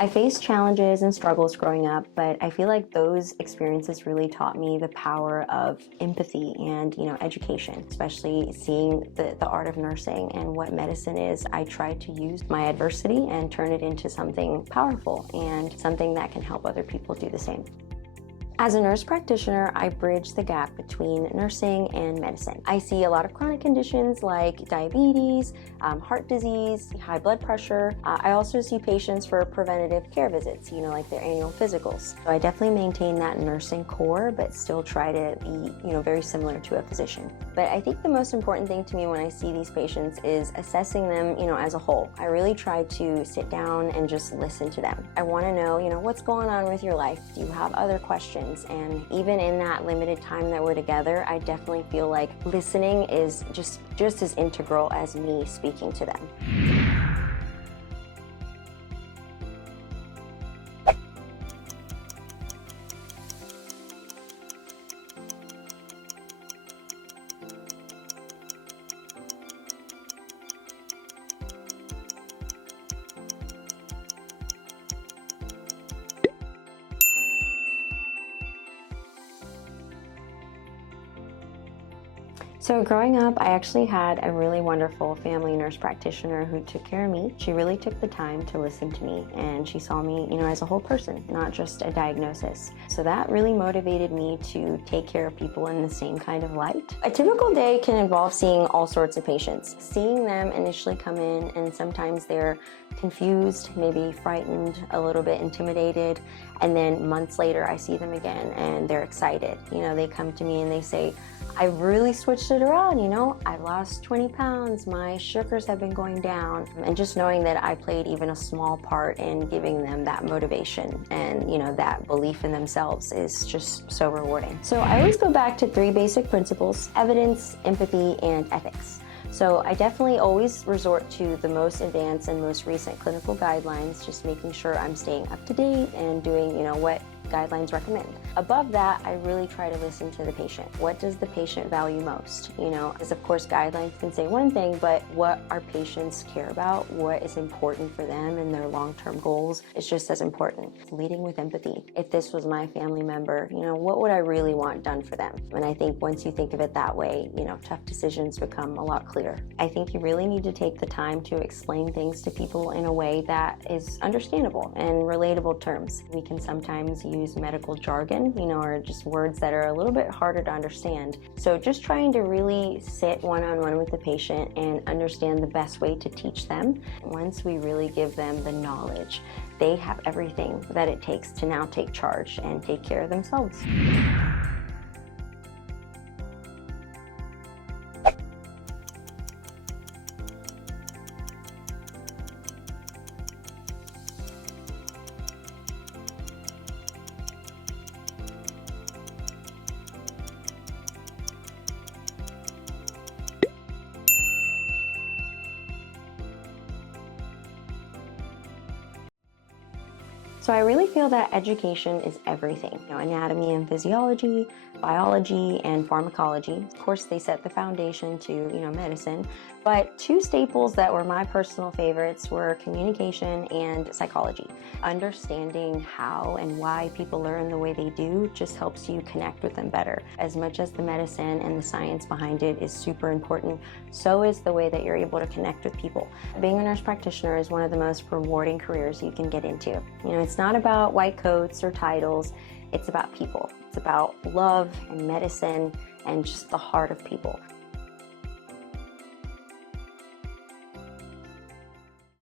I faced challenges and struggles growing up, but I feel like those experiences really taught me the power of empathy and, education, especially seeing the art of nursing and what medicine is. I try to use my adversity and turn it into something powerful and something that can help other people do the same. As a nurse practitioner, I bridge the gap between nursing and medicine. I see a lot of chronic conditions like diabetes, heart disease, high blood pressure. I also see patients for preventative care visits, like their annual physicals. So I definitely maintain that nursing core, but still try to be, very similar to a physician. But I think the most important thing to me when I see these patients is assessing them, as a whole. I really try to sit down and just listen to them. I want to know, what's going on with your life? Do you have other questions? And even in that limited time that we're together, I definitely feel like listening is just as integral as me speaking to them. So growing up, I actually had a really wonderful family nurse practitioner who took care of me. She really took the time to listen to me, and she saw me, as a whole person, not just a diagnosis. So that really motivated me to take care of people in the same kind of light. A typical day can involve seeing all sorts of patients. Seeing them initially come in, and sometimes they're confused, maybe frightened, a little bit intimidated, and then months later I see them again and they're excited. They come to me and they say, I really switched it around, I lost 20 pounds, my sugars have been going down. And just knowing that I played even a small part in giving them that motivation and, that belief in themselves is just so rewarding. So I always go back to 3 basic principles: evidence, empathy, and ethics. So I definitely always resort to the most advanced and most recent clinical guidelines, just making sure I'm staying up to date and doing, what guidelines recommend. Above that, I really try to listen to the patient. What does the patient value most? Because of course guidelines can say one thing, but what our patients care about, what is important for them and their long-term goals is just as important. Leading with empathy. If this was my family member, what would I really want done for them? And I think once you think of it that way, tough decisions become a lot clearer. I think you really need to take the time to explain things to people in a way that is understandable and relatable terms. We can sometimes use medical jargon, or just words that are a little bit harder to understand. So just trying to really sit one-on-one with the patient and understand the best way to teach them. Once we really give them the knowledge, they have everything that it takes to now take charge and take care of themselves. So I really feel that education is everything. Anatomy and physiology, biology, and pharmacology. Of course, they set the foundation to, medicine. But 2 staples that were my personal favorites were communication and psychology. Understanding how and why people learn the way they do just helps you connect with them better. As much as the medicine and the science behind it is super important, so is the way that you're able to connect with people. Being a nurse practitioner is one of the most rewarding careers you can get into. It's not about white coats or titles, it's about people. It's about love and medicine and just the heart of people.